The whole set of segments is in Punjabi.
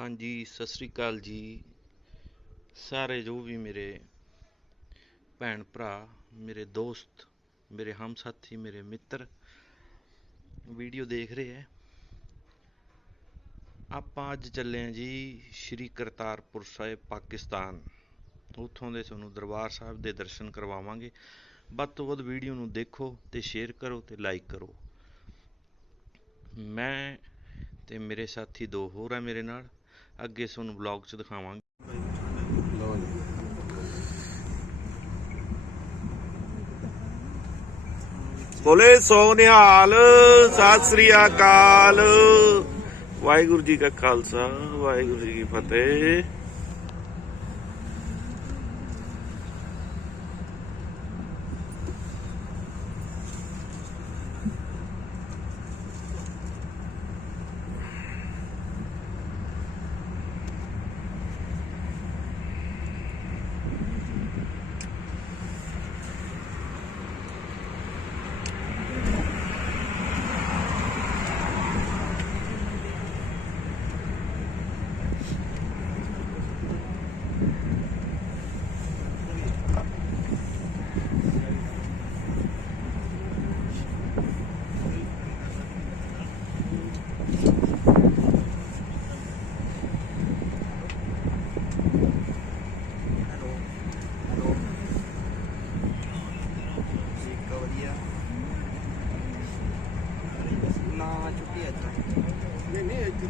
ਹਾਂਜੀ, ਸਤਿ ਸ੍ਰੀ ਅਕਾਲ ਜੀ। ਸਾਰੇ ਜੋ ਵੀ ਮੇਰੇ ਭੈਣ ਭਰਾ, ਮੇਰੇ ਦੋਸਤ, ਮੇਰੇ ਹਮ ਸਾਥੀ ਮੇਰੇ ਮਿੱਤਰ ਵੀਡੀਓ ਦੇਖ ਰਹੇ ਹੈ। ਆਪਾਂ ਅੱਜ ਚੱਲੇ ਹਾਂ ਜੀ ਸ਼੍ਰੀ ਕਰਤਾਰਪੁਰ ਸਾਹਿਬ, ਪਾਕਿਸਤਾਨ। ਉੱਥੋਂ ਦੇ ਤੁਹਾਨੂੰ ਦਰਬਾਰ ਸਾਹਿਬ ਦੇ ਦਰਸ਼ਨ ਕਰਵਾਵਾਂਗੇ। ਵੱਧ ਤੋਂ ਵੱਧ ਵੀਡੀਓ ਨੂੰ ਦੇਖੋ ਤੇ ਸ਼ੇਅਰ ਕਰੋ ਤੇ ਲਾਈਕ ਕਰੋ। ਮੈਂ ਤੇ ਮੇਰੇ ਸਾਥੀ ਦੋ ਹੋਰ ਆ ਮੇਰੇ ਨਾਲ। ਅੱਗੇ ਤੁਹਾਨੂੰ ਵਲੌਗ 'ਚ ਦਿਖਾਵਾਂਗੇ। ਲਓ ਜੀ। ਬੋਲੇ ਸੋ ਨਿਹਾਲ ਸਤਿ ਸ੍ਰੀ ਅਕਾਲ। ਵਾਹਿਗੁਰੂ ਜੀ ਕਾ ਖਾਲਸਾ, ਵਾਹਿਗੁਰੂ ਜੀ ਕੀ ਫਤਿਹ। ਨਹੀਂ ਨਹੀਂ ਇੱਥੇ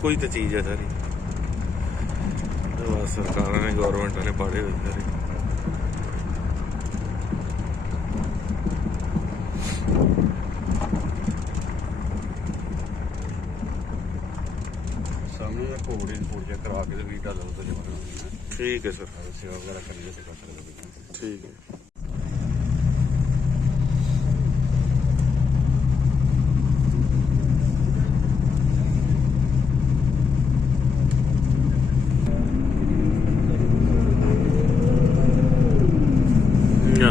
ਇੱਕੋ ਹੀ ਤਾਂ ਚੀਜ਼ ਹੈ ਸਾਰੀ। ਤੇ ਬਸ ਸਰਕਾਰਾਂ ਨੇ ਗਵਰਨਮੈਂਟਾਂ ਨੇ ਪਾੜੇ ਹੋਏ ਸਾਰੇ। ਸਾਹਮਣੇ ਦਾ ਕੋਡ ਇਨਪੁਟ ਚੈੱਕ ਕਰਾ ਕੇ ਤੇ ਵੀ ਡਾਲਰ ਉੱਤੇ ਜਮਾ ਕਰਾਉਣੀ ਹੈ। ਠੀਕ ਹੈ ਸਰ। ਸੇਵਾ ਵਗੈਰਾ ਕਰਨੀ ਹੈ ਤੇ ਕਰ ਸਕਦੇ ਠੀਕ ਹੈ।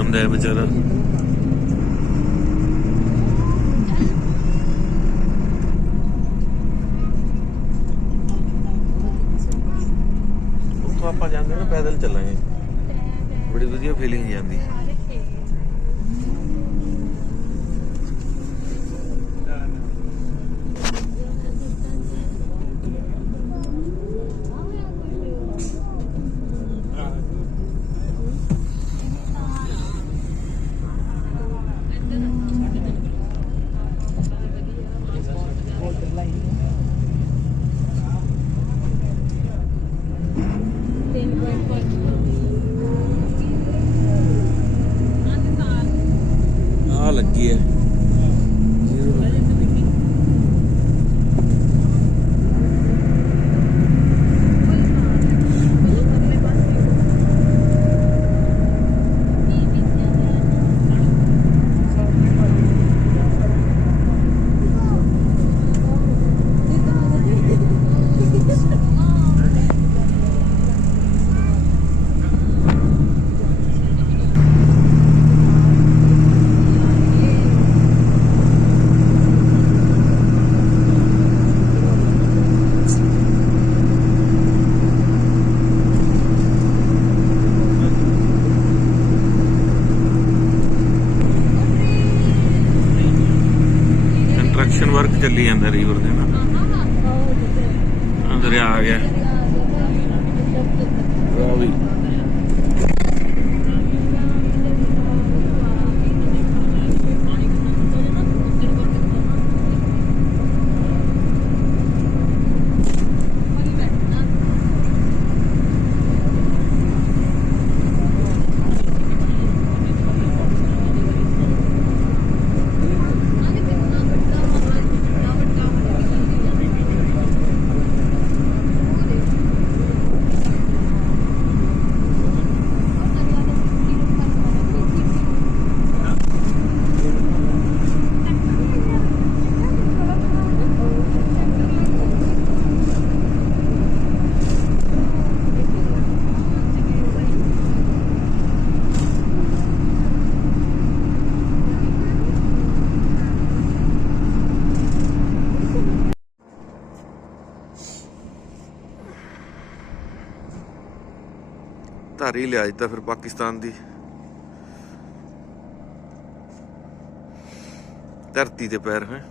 ਜਾਂਦਾ ਹੈ ਵਿਚਾਰਾ। ਉੱਥੋਂ ਆਪਾਂ ਜਾਂਦੇ ਨਾ ਪੈਦਲ ਚੱਲਾਂਗੇ। ਬੜੀ ਵਧੀਆ ਫੀਲਿੰਗ ਜਾਂਦੀ। ਆ ਲੱਗੀ ਹੈ ਕੰਸਟਰਕਸ਼ਨ ਵਰਕ ਚੱਲੀ ਜਾਂਦਾ ਰੀਵਰ ਦੇ ਨਾ ਆ ਦਰਿਆ ਆ ਗਿਆ ਆ ਵੀ ਭਾਰੀ ਲਿਆ ਅੱਜ ਤਾਂ ਫਿਰ ਪਾਕਿਸਤਾਨ ਦੀ। ਧਰਤੀ ਦੇ ਪੈਰ ਹੈ।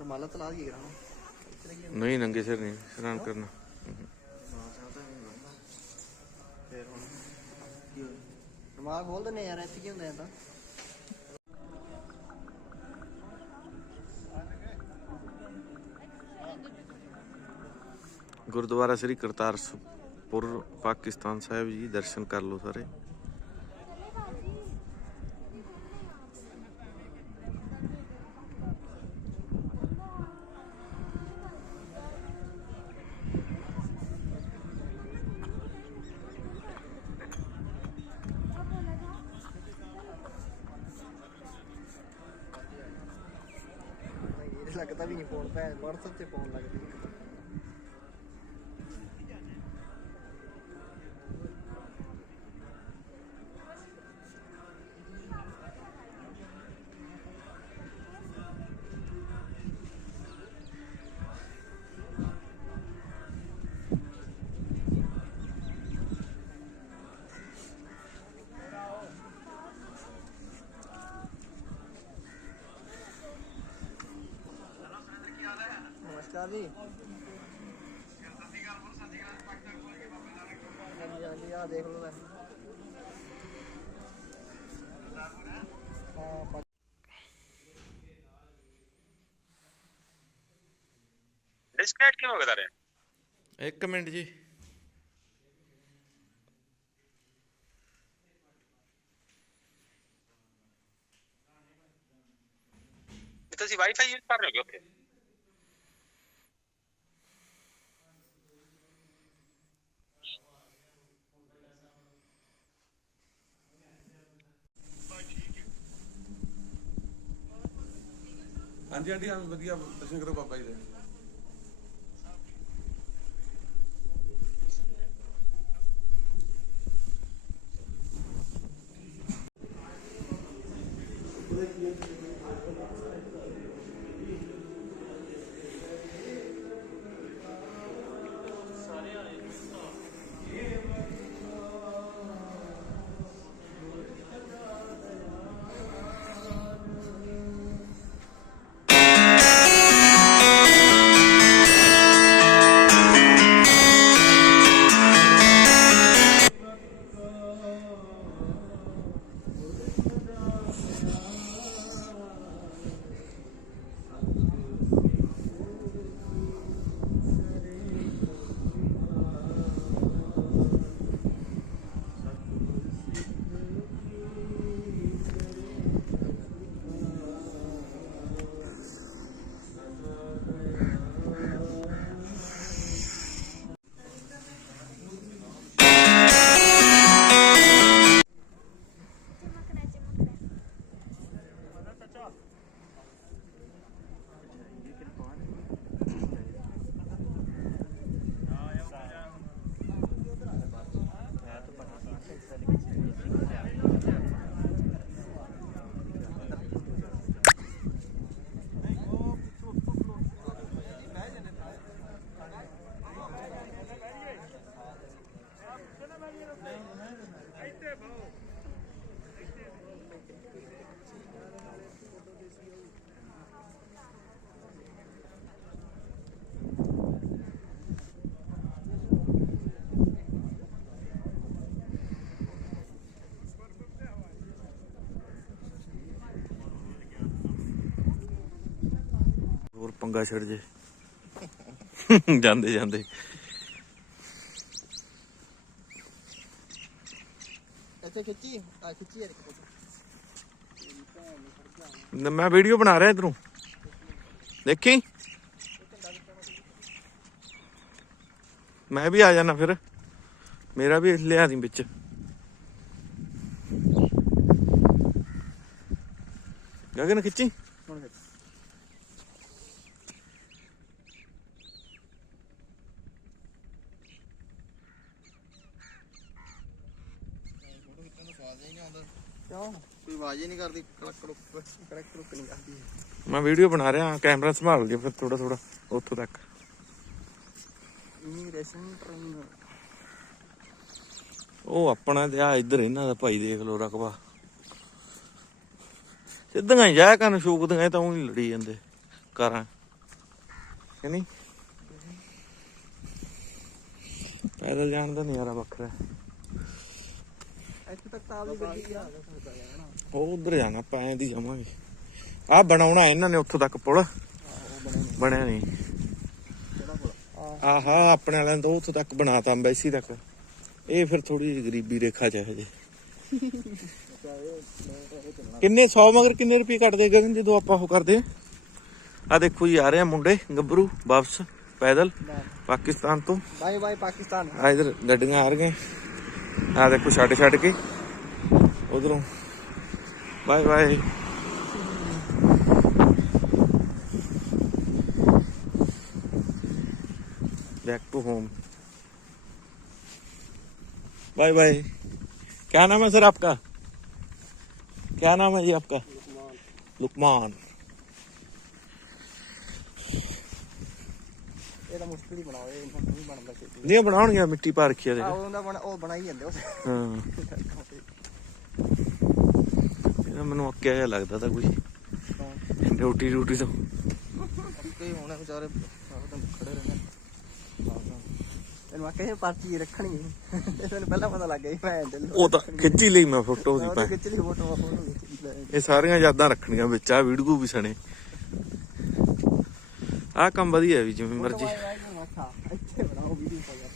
ਰਮਾਲਾ ਤਲਾ ਦੀ ਕਰਾਂ ਨਹੀਂ ਨੰਗੇ ਸਿਰ ਨਹੀਂ ਇਸ਼ਨਾਨ ਕਰਨਾ ਫੇਰ ਹੁਣ ਕੀ ਹੋਇਆ ਰਮਾਲ ਖੋਲ ਦਿੰਦੇ ਯਾਰ, ਇੱਥੇ ਕੀ ਹੁੰਦਾ ਜਾਂਦਾ? ਗੁਰਦੁਆਰਾ ਸ੍ਰੀ ਕਰਤਾਰਪੁਰ, ਪਾਕਿਸਤਾਨ ਸਾਹਿਬ ਜੀ, ਦਰਸ਼ਨ ਕਰ ਲਓ ਸਾਰੇ ਇਹ ਲੱਗਦਾ ਵੀ ਨਹੀਂ ਫੋਨ ਉੱਤੇ ਪਾਉਣ ਲੱਗ ਪਈ ਲੱਗਦੀ ਨਮਸਕਾਰ ਜੀ ਹਾਂਜੀ ਹਾਂਜੀ ਆ ਦੇਖ ਲਓ ਲੈ ਹਾਂ ਪਾ- डिस्कनेक्ट क्यों बता रहे हैं ਇੱਕ ਮਿੰਟ ਜੀ ये तो वाईफाई यूज कर रहे हो क्या ਹਾਂਜੀ ਹਾਂਜੀ ਹਾਂ ਵਧੀਆ ਦਰਸ਼ਨ ਕਰੋ ਬਾਬਾ ਜੀ ਦੇ। ਹੋਰ ਪੰਗਾ ਛੱਡ ਜੇ। ਜਾਂਦੇ ਜਾਂਦੇ। ਇੱਥੇ ਖਿੱਚੀ ਆ ਖਿੱਚੀ ਯਾਰ ਇੱਕ ਫੋਟੋ ਨ- ਮੈਂ ਵੀਡੀਓ ਬਣਾ ਰਿਹਾ ਇਧਰੋਂ। ਦੇਖੀ? ਮੈਂ ਵੀ ਆ ਜਾਣਾ ਫਿਰ। ਮੇਰਾ ਵੀ ਲਿਆ ਦੀ ਵਿੱਚ। ਗਗਨ ਖਿੱਚੀ? ਹੁਣ ਖਿੱਚ ਕਿਉਂ ਕੋਈ ਆਵਾਜ਼ ਹੀ ਨਹੀਂ ਕਰਦੀ ਕੜਕ ਕੜਕ ਕੜਕ ਕੜਕ ਨਹੀਂ ਕਰਦੀ ਮੈਂ ਵੀਡੀਓ ਬਣਾ ਰਿਹਾ ਕੈਮਰਾ ਸੰਭਾਲ ਲਿਓ ਫਿਰ ਥੋੜਾ ਥੋੜਾ ਉੱਥੋਂ ਤੱਕ। Immigration train. ਉਹ ਆਪਣਾ ਤੇ ਆ ਇੱਧਰ ਇਹਨਾਂ ਦਾ ਭਾਈ ਦੇਖ ਲੋ ਰਕਬਾ। ਸਿੱਧੀਆਂ ਹੀ ਜਾਇਆ ਕਰਨ ਸ਼ੂਕਦੀਆਂ ਤਾਂ ਉਹ ਲੜੀ ਜਾਂਦੇ ਕਾਰਾਂ। ਕਿ ਨਹੀਂ? ਪੈਦਲ ਜਾਣ ਦਾ ਨਜ਼ਾਰਾ ਵੱਖਰਾ ਹੈ। ਇੱਥੇ ਤੱਕ ਤਾਂ ਆਪਦੀ ਗੱਡੀ ਆ। ਉਹ ਉਧਰ ਜਾਣਾ ਪੈਂ ਦੀ ਜਾਵਾਂਗੇ। ਆ ਬਣਾਉਣਾ ਇਹਨਾਂ ਨੇ ਉੱਥੋਂ ਤੱਕ ਪੁਲ। ਬਣਿਆ ਨਹੀਂ। ਆਹਾ ਆਪਣੇ ਵਾਲਿਆਂ ਤਾਂ ਉੱਥੋਂ ਤੱਕ ਬਣਾਤਾ ਅੰਬੈਸੀ ਤੱਕ। ਇਹ ਫਿਰ ਥੋੜੀ ਗਰੀਬੀ ਰੇਖਾ ਚ ਹੈ ਜੇ ਕਿੰਨੇ 100 ਮਗਰ ਕਿੰਨੇ ਰੁਪਏ ਕੱਟਦੇ ਗਗਨ ਜਦੋਂ ਆਪਾਂ ਉਹ ਕਰਦੇ ਆ? ਦੇਖੋ ਜੀ ਆ ਰਹੇ ਆ ਮੁੰਡੇ ਗੱਭਰੂ ਵਾਪਸ ਪੈਦਲ ਪਾਕਿਸਤਾਨ ਤੋਂ। Bye bye Pakistan. ਆ ਇਧਰ ਗੱਡੀਆਂ ਆ ਰਹੀਆਂ। ਆ ਦੇਖੋ ਛੱਡ ਛੱਡ ਕੇ ਉਧਰੋਂ bye bye back to home bye bye क्या नाम है सर आपका क्या नाम है जी आपका लुकमान ਇਹ ਨਹੀਂ ਉਹ ਬਣਾਉਣਗੀਆਂ ਮਿੱਟੀ ਪਾ ਰੱਖੀ ਆ ਦੇਖ। ਆ ਉਹ। ਮੈਨੂੰ ਅੱਕਿਆ ਜਿਹਾ ਲੱਗਦਾ ਤਾਂ ਕੋਈ। ਡਿਊਟੀ ਡਿਊਟੀ ਤੋਂ। ਕਈ ਹੁਣ ਵਿਚਾਰੇ ਸਾਰਾ ਦਿਨ ਖੜੇ ਰਹਿੰਦੇ ਤੈਨੂੰ ਆਖਿਆ ਸੀ ਪਰਚੀ ਰੱਖਣੀ ਹੈ। ਤੈਨੂੰ ਪਹਿਲਾਂ ਪਤਾ ਲੱਗ ਗਿਆ ਸੀ ਭੈਣ ਦੇ ਉਹ ਤਾਂ ਖਿੱਚੀ ਲਈ ਮੈਂ ਫੋਟੋ ਸਾਰੀਆਂ ਯਾਦਾਂ ਰੱਖਣੀਆਂ ਵਿੱਚ ਆਹ ਕੰਮ ਵਧੀਆ ਵੀ ਜਿਵੇਂ ਮਰਜ਼ੀ। ਇੱਥੇ ਬਣਾਓ ਵੀਡੀਓ ਪਾਇਆ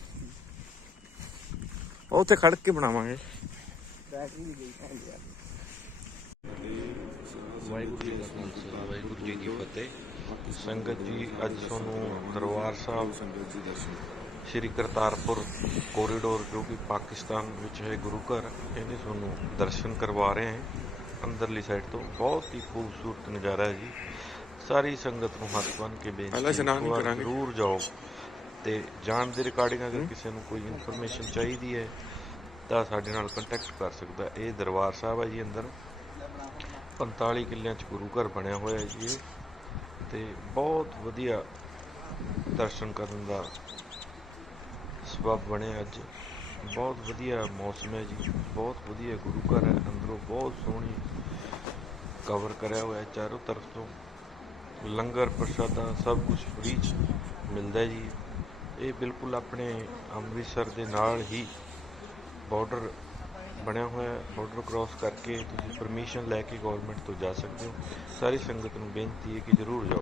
ਉੱਥੇ ਖੜ ਕੇ ਬਣਾਵਾਂਗੇ। ਬੈਟਰੀ ਵੀ ਗਈ ਭੈਣ ਦੀ ਯਾਰ ਵਾਹਿਗੁਰੂ ਜੀ ਕਾ ਖਾਲਸਾ ਵਾਹਿਗੁਰੂ ਜੀ ਕੀ ਫਤਿਹ। ਸੰਗਤ ਜੀ ਅੱਜ ਤੁਹਾਨੂੰ ਦਰਬਾਰ ਸਾਹਿਬ ਸੰਗਤ ਜੀ ਦਰਸ਼ਨ ਸ਼੍ਰੀ ਕਰਤਾਰਪੁਰ ਕੋਰੀਡੋਰ ਜੋ ਕਿ ਪਾਕਿਸਤਾਨ ਵਿੱਚ ਹੈ ਗੁਰੂ ਘਰ ਇਹਦੇ ਤੁਹਾਨੂੰ ਦਰਸ਼ਨ ਕਰਵਾ ਰਹੇ ਹਾਂ। ਅੰਦਰਲੀ ਸਾਈਡ ਤੋਂ ਬਹੁਤ ਹੀ ਖੂਬਸੂਰਤ ਨਜ਼ਾਰਾ ਹੈ ਜੀ। ਸਾਰੀ ਸੰਗਤ ਨੂੰ ਹੱਥ ਬੰਨ੍ਹ ਕੇ ਬੇਨਤੀ ਇਸ਼ਨਾਨ ਕਰਾਂਗੇ। ਜ਼ਰੂਰ ਜਾਓ ਤੇ ਜਾਣ ਦੇ ਰਿਕਾਰਡਿੰਗ ਅਗਰ ਕਿਸੇ ਨੂੰ ਕੋਈ ਇਨਫੋਰਮੇਸ਼ਨ ਚਾਹੀਦੀ ਹੈ ਤਾਂ ਸਾਡੇ ਨਾਲ ਕੰਟੈਕਟ ਕਰ ਸਕਦਾ। ਇਹ ਦਰਬਾਰ ਸਾਹਿਬ ਹੈ ਜੀ ਅੰਦਰ। 45 ਕਿੱਲਿਆਂ ਚ ਗੁਰੂ ਘਰ ਬਣਿਆ ਹੋਇਆ ਹੈ ਜੀ ਤੇ ਬਹੁਤ ਵਧੀਆ ਦਰਸ਼ਨ ਕਰਨ ਦਾ ਸਬਬ ਬਣਿਆ ਅੱਜ। ਬਹੁਤ ਵਧੀਆ ਮੌਸਮ ਹੈ ਜੀ। ਬਹੁਤ ਵਧੀਆ ਗੁਰੂ ਘਰ ਹੈ। ਅੰਦਰੋਂ ਬਹੁਤ ਸੋਹਣੀ ਕਵਰ ਕਰਿਆ ਹੋਇਆ ਚਾਰੋਂ ਤਰਫ ਤੋਂ। ਲੰਗਰ ਪ੍ਰਸ਼ਾਦਾ ਸਭ ਕੁਝ ਫ੍ਰੀ ਚ ਮਿਲਦਾ ਜੀ। ਇਹ ਬਿਲਕੁਲ ਆਪਣੇ ਅੰਮ੍ਰਿਤਸਰ ਦੇ ਨਾਲ ਹੀ ਬਾਰਡਰ ਬਣਿਆ ਹੋਇਆ ਹੈ ਬਾਰਡਰ ਕ੍ਰਾਸ ਕਰਕੇ ਤੁਸੀਂ ਪਰਮਿਸ਼ਨ ਲੈ ਕੇ ਗਵਰਨਮੈਂਟ ਤੋਂ ਜਾ ਸਕਦੇ ਹੋ। ਸਾਰੀ ਸੰਗਤ ਨੂੰ ਬੇਨਤੀ ਹੈ ਕਿ ਜ਼ਰੂਰ ਜਾਓ।